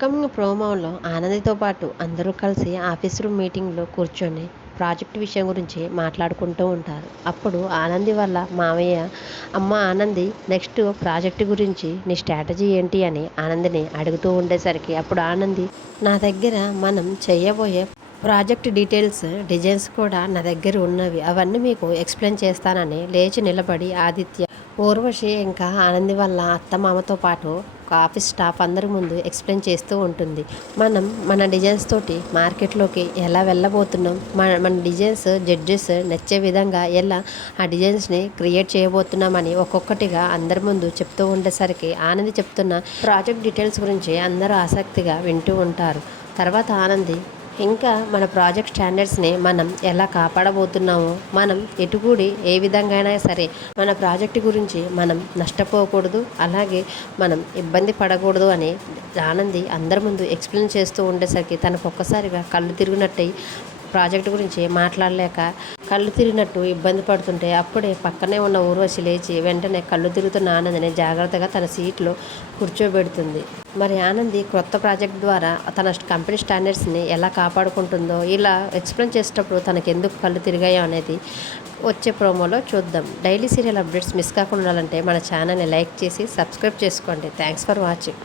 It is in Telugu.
అప్కమింగ్ ప్రోమోలో ఆనందితో పాటు అందరూ కలిసి ఆఫీస్ రూమ్ మీటింగ్లో కూర్చొని ప్రాజెక్ట్ విషయం గురించి మాట్లాడుకుంటూ ఉంటారు. అప్పుడు ఆనంది వాళ్ళ మావయ్య, అమ్మ ఆనంది, నెక్స్ట్ ప్రాజెక్ట్ గురించి నీ స్ట్రాటజీ ఏంటి అని ఆనందిని అడుగుతూ ఉండేసరికి అప్పుడు ఆనంది, నా దగ్గర మనం చేయబోయే ప్రాజెక్ట్ డీటెయిల్స్, డిజైన్స్ కూడా నా దగ్గర ఉన్నవి, అవన్నీ మీకు ఎక్స్ప్లెయిన్ చేస్తానని లేచి నిలబడి ఆదిత్య, ఊర్వశి ఇంకా ఆనంది వాళ్ళ అత్తమామతో పాటు ఒక ఆఫీస్ స్టాఫ్ అందరి ముందు ఎక్స్ప్లెయిన్ చేస్తూ ఉంటుంది. మనం మన డిజైన్స్ తోటి మార్కెట్లోకి ఎలా వెళ్ళబోతున్నాం, మన డిజైన్స్ జడ్జెస్ నచ్చే విధంగా ఎలా ఆ డిజైన్స్ని క్రియేట్ చేయబోతున్నామని ఒక్కొక్కటిగా అందరి ముందు చెప్తూ ఉండేసరికి ఆనంది చెప్తున్న ప్రాజెక్ట్ డీటెయిల్స్ గురించి అందరూ ఆసక్తిగా వింటూ ఉంటారు. తర్వాత ఆనంది, ఇంకా మన ప్రాజెక్ట్ స్టాండర్డ్స్ని మనం ఎలా కాపాడబోతున్నామో, మనం ఎటుకూడి ఏ విధంగా అయినా సరే మన ప్రాజెక్ట్ గురించి మనం నష్టపోకూడదు, అలాగే మనం ఇబ్బంది పడకూడదు అని ఆనంది అందరి ముందు ఎక్స్ప్లెయిన్ చేస్తూ ఉండేసరికి తనకు ఒక్కసారిగా కళ్ళు తిరిగినట్టు, ప్రాజెక్ట్ గురించి మాట్లాడలేక కళ్ళు తిరిగినట్టు ఇబ్బంది పడుతుంటే అప్పుడే పక్కనే ఉన్న ఊర్వశి లేచి వెంటనే కళ్ళు తిరుగుతున్న ఆనందిని జాగ్రత్తగా తన సీట్లో కూర్చోబెడుతుంది. మరి ఆనంది క్రొత్త ప్రాజెక్ట్ ద్వారా తన కంపెనీ స్టాండర్డ్స్ని ఎలా కాపాడుకుంటుందో ఇలా ఎక్స్ప్లెయిన్ చేసేటప్పుడు తనకు ఎందుకు కళ్ళు తిరిగాయో అనేది వచ్చే ప్రోమోలో చూద్దాం. డైలీ సీరియల్ అప్డేట్స్ మిస్ కాకుండా ఉండాలంటే మన ఛానల్ని లైక్ చేసి సబ్స్క్రైబ్ చేసుకోండి. Thanks for watching.